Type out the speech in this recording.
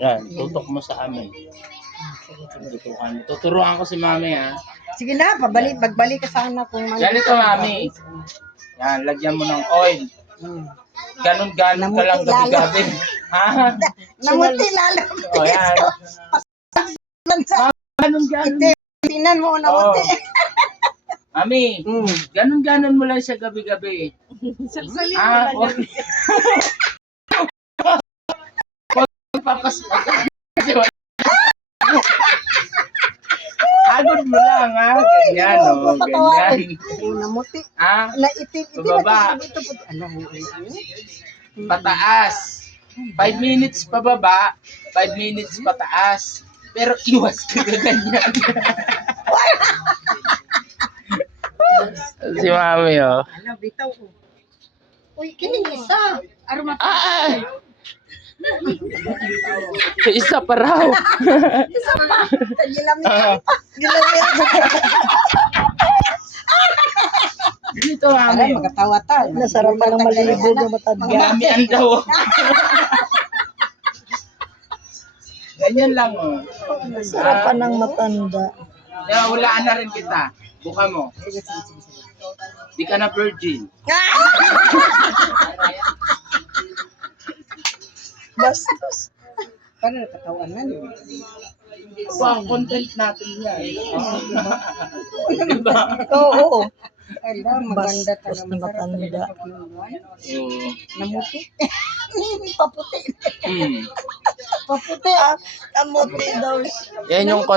Yan, tutok mo sa amin. Tuturuan ko si mami, ha. Sige na, magbalik ka sana kung Ganito, mami. Yan, lagyan mo ng oil. Ganon-ganon ka lang gabi-gabi. Ha? Namuti lalo. O, yan. Ganon-ganon. Tinan mo, namuti. Mami, ganon-ganon mo lang siya gabi-gabi. Huwag papasok. Agod mo lang, ha? Ganyan, o. Ganyan. Namuti. Ha? Naitim. Pababa. Pataas. 5 minutes pababa, 5 minutes pataas. Pero iwas ka ganyan. Si mami, oh. Ano, bitaw ko. Uy, kining isa. Aroma. Ay! Isa pa raw. Isa pa. Gilamit. Gilamit. Dito, mami. Magkatawa ta. Nasarapan ng malilibog na matanda. Gamian daw. Ganyan lang, oh. Nasarapan ng matanda. Kaya hulaan na rin kita. Buka mo. Di ka na virgin. Bastos. Para nakatawan na niyo. Wow, content natin yan. Diba? Oo. Ala, maganda Bastos talaga. na matanda. Namuti. Paputi. Mm. Paputi. Kamuti daw. Yan yung